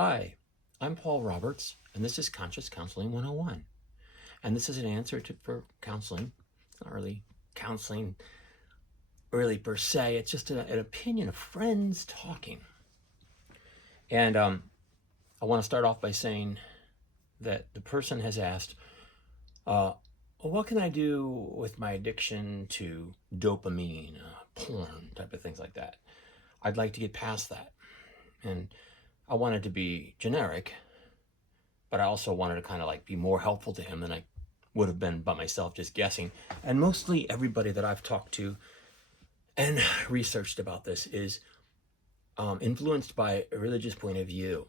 Hi, I'm Paul Roberts, and this is Conscious Counseling 101. And this is an answer for counseling. It's not really counseling, really per se. It's just an opinion of friends talking. And I want to start off by saying that the person has asked, what can I do with my addiction to dopamine, porn, type of things like that? I'd like to get past that. And I wanted to be generic, but I also wanted to kind of like be more helpful to him than I would have been by myself just guessing. And mostly everybody that I've talked to and researched about this is influenced by a religious point of view.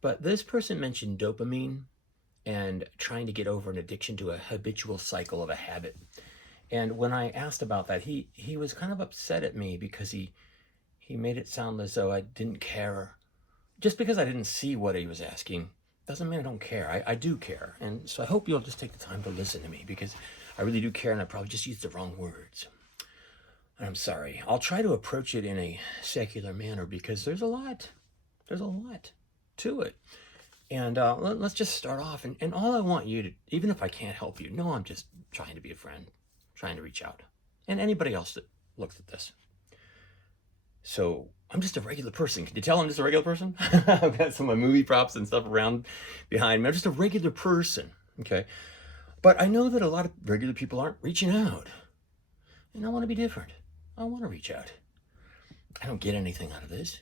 But this person mentioned dopamine and trying to get over an addiction to a habitual cycle of a habit. And when I asked about that, he was kind of upset at me because he made it sound as though I didn't care. Just because I didn't see what he was asking doesn't mean I don't care. I do care. And so I hope you'll just take the time to listen to me, because I really do care, and I probably just used the wrong words. And I'm sorry. I'll try to approach it in a secular manner, because there's a lot to it. And let's just start off. And all I want you to, even if I can't help you, know I'm just trying to be a friend, trying to reach out. And anybody else that looks at this. So I'm just a regular person. Can you tell I'm just a regular person? I've got some of my movie props and stuff around behind me. I'm just a regular person, okay? But I know that a lot of regular people aren't reaching out. And I want to be different. I want to reach out. I don't get anything out of this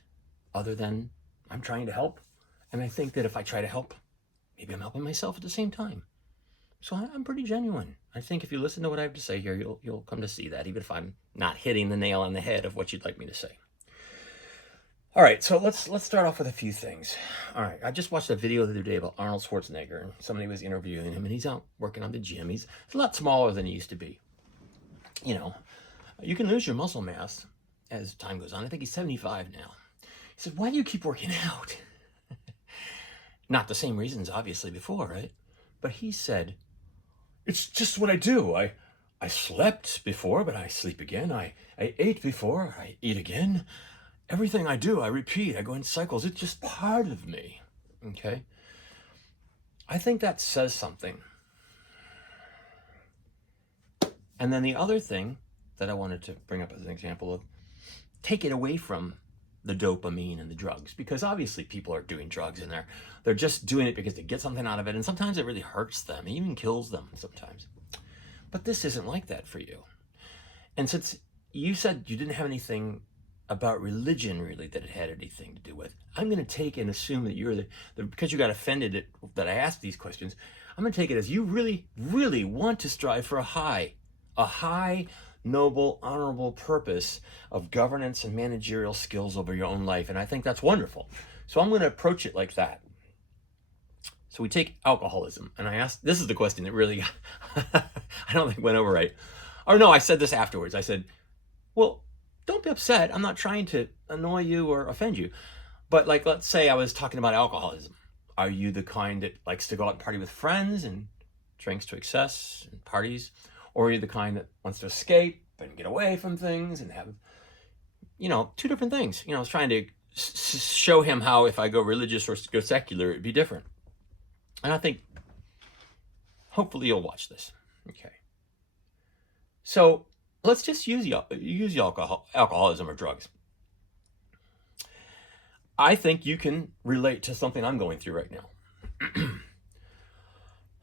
other than I'm trying to help. And I think that if I try to help, maybe I'm helping myself at the same time. So I'm pretty genuine. I think if you listen to what I have to say here, you'll come to see that, even if I'm not hitting the nail on the head of what you'd like me to say. All right, so let's start off with a few things. All right, I just watched a video the other day about Arnold Schwarzenegger, and somebody was interviewing him, and he's out working on the gym. He's a lot smaller than he used to be. You know, you can lose your muscle mass as time goes on. I think he's 75 now. He said, "Why do you keep working out?" Not the same reasons, obviously, before, right? But he said, "It's just what I do. I slept before, but I sleep again. I ate before, I eat again. Everything I do, I repeat. I go in cycles. It's just part of me." Okay? I think that says something. And then the other thing that I wanted to bring up as an example of, take it away from the dopamine and the drugs, because obviously people are doing drugs and they're just doing it because they get something out of it, and sometimes it really hurts them, it even kills them sometimes. But this isn't like that for you. And since you said you didn't have anything about religion really that it had anything to do with, I'm going to take and assume that you're because you got offended that I asked these questions, I'm going to take it as you really, really want to strive for a high, noble, honorable purpose of governance and managerial skills over your own life. And I think that's wonderful. So I'm going to approach it like that. So we take alcoholism, and I asked, this is the question that really, I don't think went over right. Or no, I said this afterwards. I said, well, don't be upset. I'm not trying to annoy you or offend you. But like, let's say I was talking about alcoholism. Are you the kind that likes to go out and party with friends and drinks to excess and parties? Or are you the kind that wants to escape and get away from things and have, two different things? I was trying to show him how if I go religious or go secular, it'd be different. And I think hopefully you'll watch this. Okay. So let's just use alcoholism or drugs. I think you can relate to something I'm going through right now.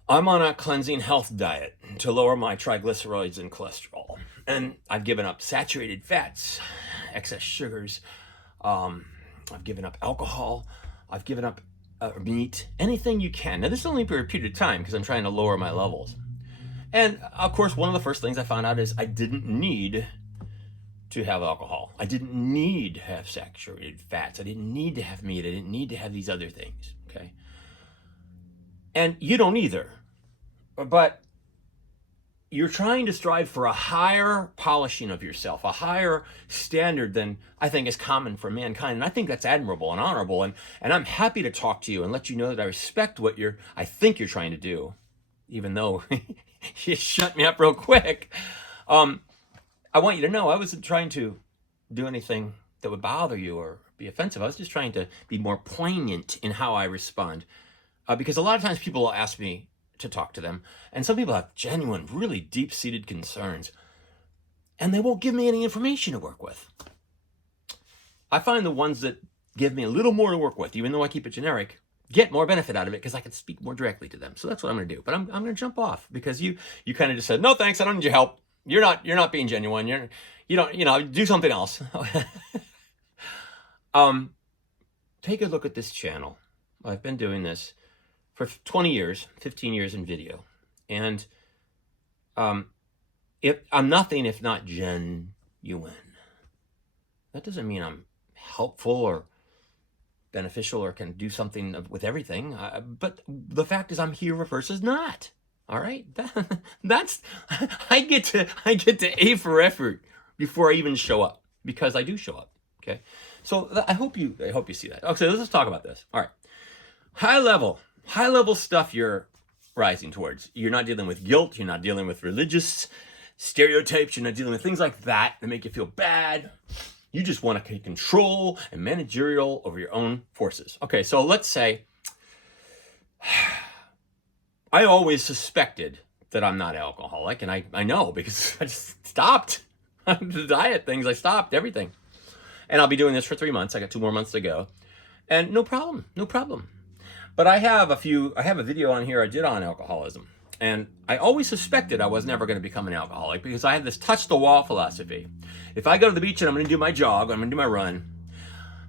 I'm on a cleansing health diet to lower my triglycerides and cholesterol. And I've given up saturated fats, excess sugars. I've given up alcohol. I've given up meat, anything you can. Now, this is only for a period of time because I'm trying to lower my levels. And of course, one of the first things I found out is I didn't need to have alcohol. I didn't need to have saturated fats. I didn't need to have meat. I didn't need to have these other things, okay? And you don't either. But you're trying to strive for a higher polishing of yourself, a higher standard than I think is common for mankind. And I think that's admirable and honorable. And I'm happy to talk to you and let you know that I respect what I think you're trying to do, even though you shut me up real quick. I want you to know I wasn't trying to do anything that would bother you or be offensive. I was just trying to be more poignant in how I respond. Because a lot of times people will ask me to talk to them, and some people have genuine, really deep-seated concerns, and they won't give me any information to work with. I find the ones that give me a little more to work with, even though I keep it generic, get more benefit out of it because I can speak more directly to them. So that's what I'm going to do. But I'm going to jump off because you kind of just said, no, thanks, I don't need your help. You're not being genuine. You don't, do something else. Take a look at this channel. I've been doing this for 20 years, 15 years in video. And if I'm nothing if not genuine. That doesn't mean I'm helpful or beneficial or can do something with everything. But the fact is I'm here versus not. All right? That's I get to A for effort before I even show up, because I do show up. Okay? So I hope you see that. Okay, let's just talk about this. All right. High level stuff you're rising towards. You're not dealing with guilt, you're not dealing with religious stereotypes, you're not dealing with things like that make you feel bad. You just want to take control and managerial over your own forces. Okay, so let's say I always suspected that I'm not alcoholic, and I know because I just stopped. The diet things, I stopped everything. And I'll be doing this for 3 months. I got 2 more months to go. And no problem. But I have a video on here I did on alcoholism. And I always suspected I was never going to become an alcoholic because I had this touch the wall philosophy. If I go to the beach and I'm going to do my jog, I'm going to do my run,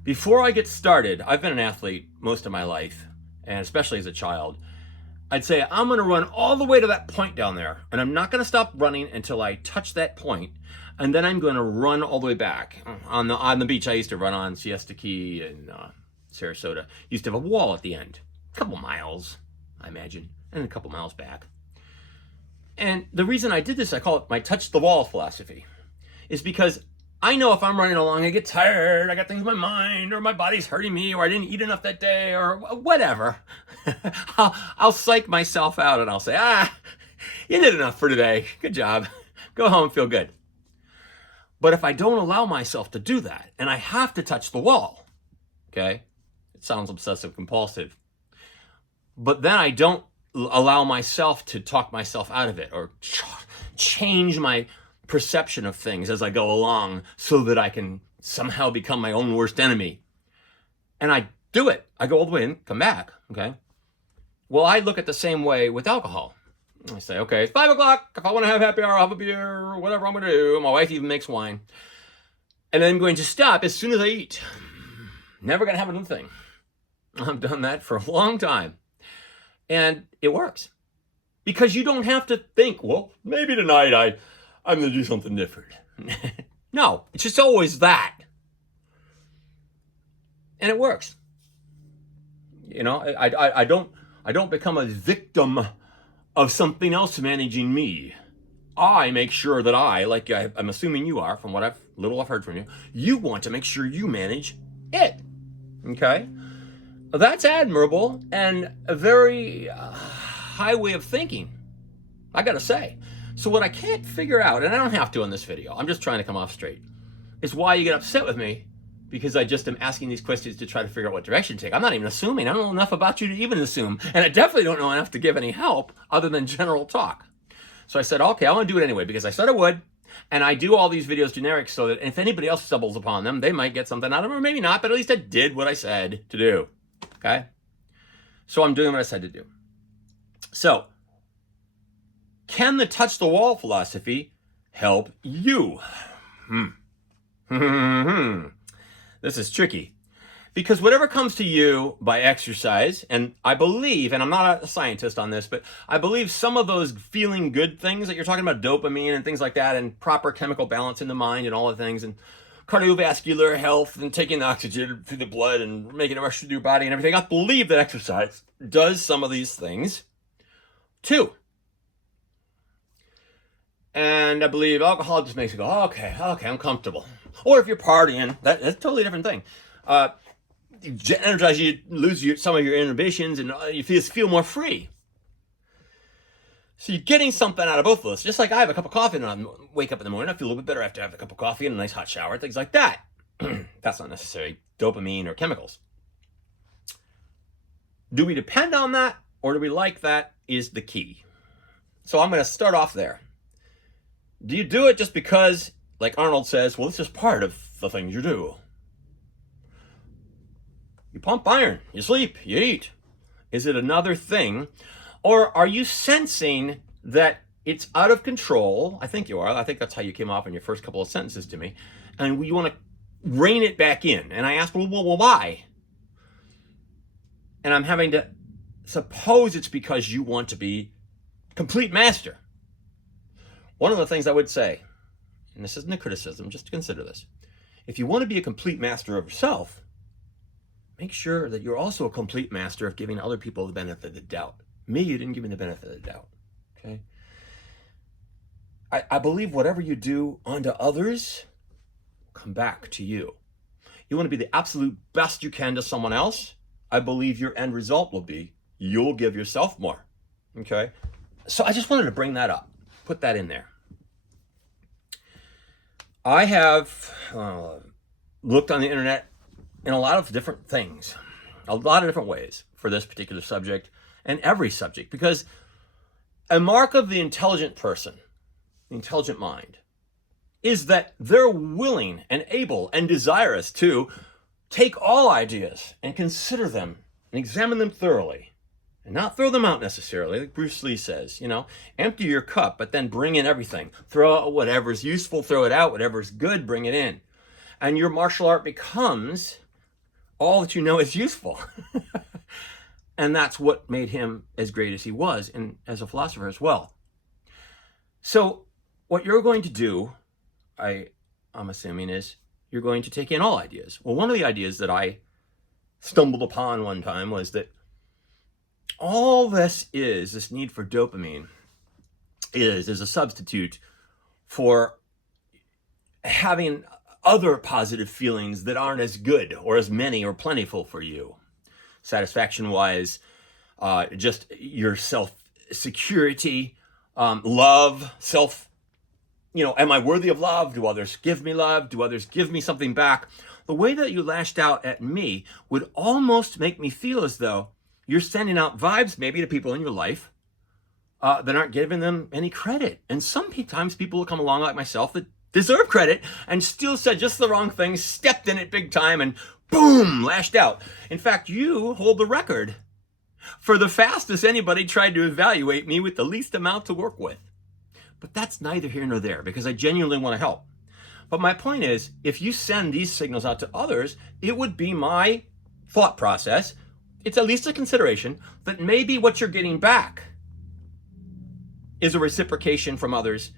before I get started, I've been an athlete most of my life, and especially as a child, I'd say I'm going to run all the way to that point down there, and I'm not going to stop running until I touch that point, and then I'm going to run all the way back. On the beach, I used to run on Siesta Key and Sarasota. Used to have a wall at the end. A couple miles, I imagine, and a couple miles back. And the reason I did this, I call it my touch the wall philosophy, is because I know if I'm running along, I get tired, I got things in my mind, or my body's hurting me, or I didn't eat enough that day, or whatever. I'll psych myself out and I'll say, you did enough for today. Good job. Go home, feel good. But if I don't allow myself to do that, and I have to touch the wall, okay, it sounds obsessive compulsive, but then I don't allow myself to talk myself out of it or change my perception of things as I go along so that I can somehow become my own worst enemy. And I do it. I go all the way in, come back, okay? Well, I look at the same way with alcohol. I say, okay, it's 5 o'clock. If I want to have happy hour, I'll have a beer, or whatever I'm going to do. My wife even makes wine. And I'm going to stop as soon as I eat. Never going to have another thing. I've done that for a long time. And it works. Because you don't have to think, well, maybe tonight I'm going to do something different. No, it's just always that. And it works. You know, I don't become a victim of something else managing me. I make sure that I'm assuming you are, from what I've heard from you, you want to make sure you manage it. Okay? That's admirable and a very high way of thinking, I gotta say. So what I can't figure out, and I don't have to in this video, I'm just trying to come off straight, is why you get upset with me because I just am asking these questions to try to figure out what direction to take. I'm not even assuming. I don't know enough about you to even assume. And I definitely don't know enough to give any help other than general talk. So I said, okay, I want to do it anyway because I said I would. And I do all these videos generic so that if anybody else stumbles upon them, they might get something out of them, or maybe not, but at least I did what I said to do. Okay? So I'm doing what I said to do. So, can the touch the wall philosophy help you? This is tricky. Because whatever comes to you by exercise, and I believe, and I'm not a scientist on this, but I believe some of those feeling good things that you're talking about, dopamine and things like that, and proper chemical balance in the mind and all the things, and cardiovascular health and taking oxygen through the blood and making it rush through your body and everything. I believe that exercise does some of these things too. And I believe alcohol just makes you go, okay, I'm comfortable. Or if you're partying, that's a totally different thing. Energize you, lose some of your inhibitions, and you feel more free. So you're getting something out of both of those. Just like I have a cup of coffee and I wake up in the morning, I feel a little bit better after I have a cup of coffee and a nice hot shower, things like that. That's not necessarily dopamine or chemicals. Do we depend on that or do we like that is the key. So I'm going to start off there. Do you do it just because, like Arnold says, well, it's just part of the things you do? You pump iron, you sleep, you eat. Is it another thing? Or are you sensing that it's out of control? I think you are. I think that's how you came off in your first couple of sentences to me. And you want to rein it back in. And I asked, well, why? And I'm having to suppose it's because you want to be complete master. One of the things I would say, and this isn't a criticism, just consider this. If you want to be a complete master of yourself, make sure that you're also a complete master of giving other people the benefit of the doubt. Me, you didn't give me the benefit of the doubt. Okay? I believe whatever you do unto others will come back to you. You want to be the absolute best you can to someone else, I believe your end result will be you'll give yourself more. Okay? So I just wanted to bring that up, put that in there. I have looked on the internet in a lot of different things, a lot of different ways for this particular subject and every subject, because a mark of the intelligent person, the intelligent mind, is that they're willing and able and desirous to take all ideas and consider them and examine them thoroughly and not throw them out necessarily. Like Bruce Lee says, empty your cup, but then bring in everything. Throw out whatever's useful, throw it out. Whatever's good, bring it in. And your martial art becomes all that you know is useful. And that's what made him as great as he was, and as a philosopher as well. So what you're going to do, I'm assuming, is you're going to take in all ideas. Well, one of the ideas that I stumbled upon one time was that all this need for dopamine is a substitute for having other positive feelings that aren't as good or as many or plentiful for you. Satisfaction-wise, just your self-security, love, am I worthy of love? Do others give me love? Do others give me something back? The way that you lashed out at me would almost make me feel as though you're sending out vibes maybe to people in your life that aren't giving them any credit. And sometimes people will come along like myself that deserve credit and still said just the wrong thing, stepped in it big time, and boom, lashed out. In fact, you hold the record for the fastest anybody tried to evaluate me with the least amount to work with. But that's neither here nor there, because I genuinely want to help. But my point is, if you send these signals out to others, it would be my thought process, it's at least a consideration, that maybe what you're getting back is a reciprocation from others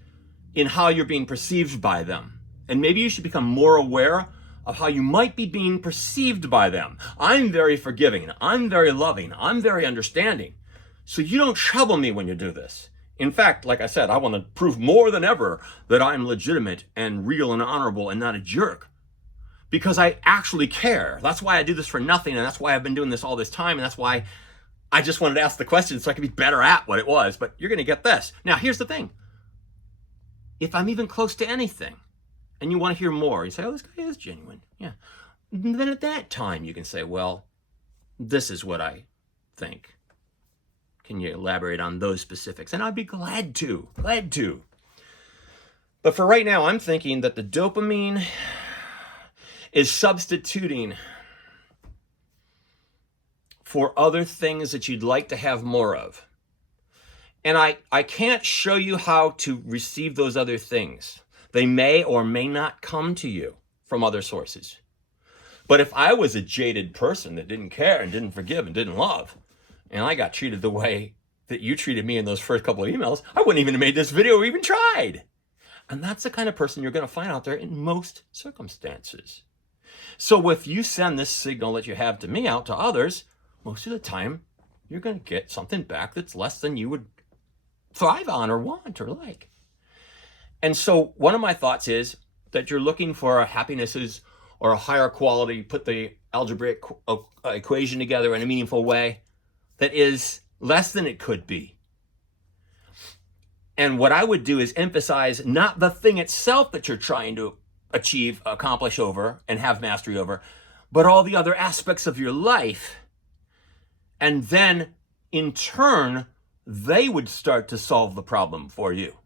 in how you're being perceived by them. And maybe you should become more aware of how you might be being perceived by them. I'm very forgiving. I'm very loving. I'm very understanding. So you don't trouble me when you do this. In fact, like I said, I want to prove more than ever that I'm legitimate and real and honorable and not a jerk. Because I actually care. That's why I do this for nothing, and that's why I've been doing this all this time, and that's why I just wanted to ask the question so I could be better at what it was. But you're going to get this. Now, here's the thing. If I'm even close to anything, and you want to hear more, you say, oh, this guy is genuine. Yeah. Then at that time, you can say, well, this is what I think. Can you elaborate on those specifics? And I'd be glad to. But for right now, I'm thinking that the dopamine is substituting for other things that you'd like to have more of. And I can't show you how to receive those other things. They may or may not come to you from other sources. But if I was a jaded person that didn't care and didn't forgive and didn't love, and I got treated the way that you treated me in those first couple of emails, I wouldn't even have made this video or even tried. And that's the kind of person you're going to find out there in most circumstances. So if you send this signal that you have to me out to others, most of the time, you're going to get something back that's less than you would thrive on or want or like. And so one of my thoughts is that you're looking for happinesses or a higher quality, put the algebraic equation together in a meaningful way that is less than it could be. And what I would do is emphasize not the thing itself that you're trying to accomplish over, and have mastery over, but all the other aspects of your life. And then, in turn, they would start to solve the problem for you.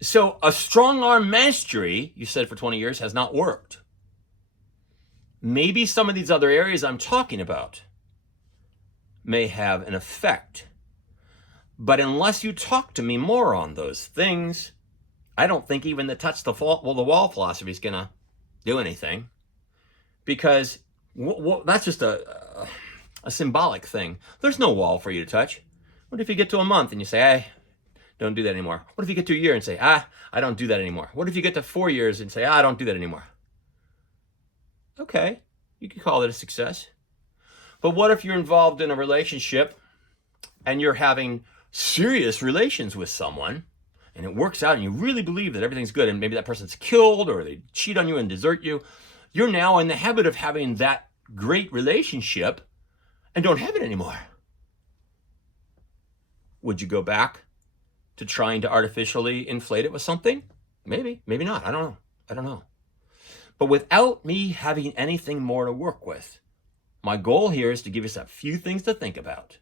So a strong-arm mastery, you said for 20 years, has not worked. Maybe some of these other areas I'm talking about may have an effect. But unless you talk to me more on those things, I don't think even the touch the wall philosophy is going to do anything. Because that's just a symbolic thing. There's no wall for you to touch. What if you get to a month and you say, hey, don't do that anymore? What if you get to a year and say, I don't do that anymore? What if you get to 4 years and say, I don't do that anymore? Okay, you could call it a success. But what if you're involved in a relationship and you're having serious relations with someone and it works out and you really believe that everything's good and maybe that person's killed or they cheat on you and desert you? You're now in the habit of having that great relationship and don't have it anymore. Would you go back to trying to artificially inflate it with something? Maybe, maybe not. I don't know. But without me having anything more to work with, my goal here is to give us a few things to think about.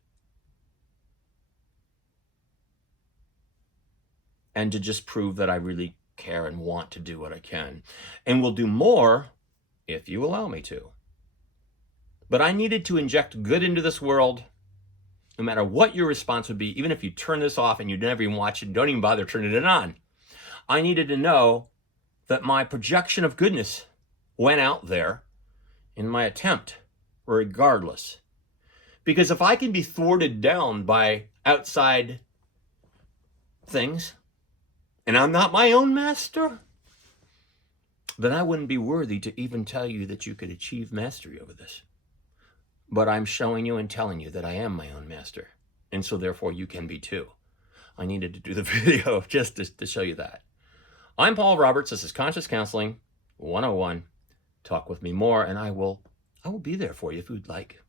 And to just prove that I really care and want to do what I can. And will do more if you allow me to. But I needed to inject good into this world, no matter what your response would be, even if you turn this off and you never even watch it and don't even bother turning it on. I needed to know that my projection of goodness went out there in my attempt, regardless. Because if I can be thwarted down by outside things, and I'm not my own master, then I wouldn't be worthy to even tell you that you could achieve mastery over this. But I'm showing you and telling you that I am my own master. And so therefore you can be too. I needed to do the video just to show you that. I'm Paul Roberts. This is Conscious Counseling 101. Talk with me more and I will be there for you if you'd like.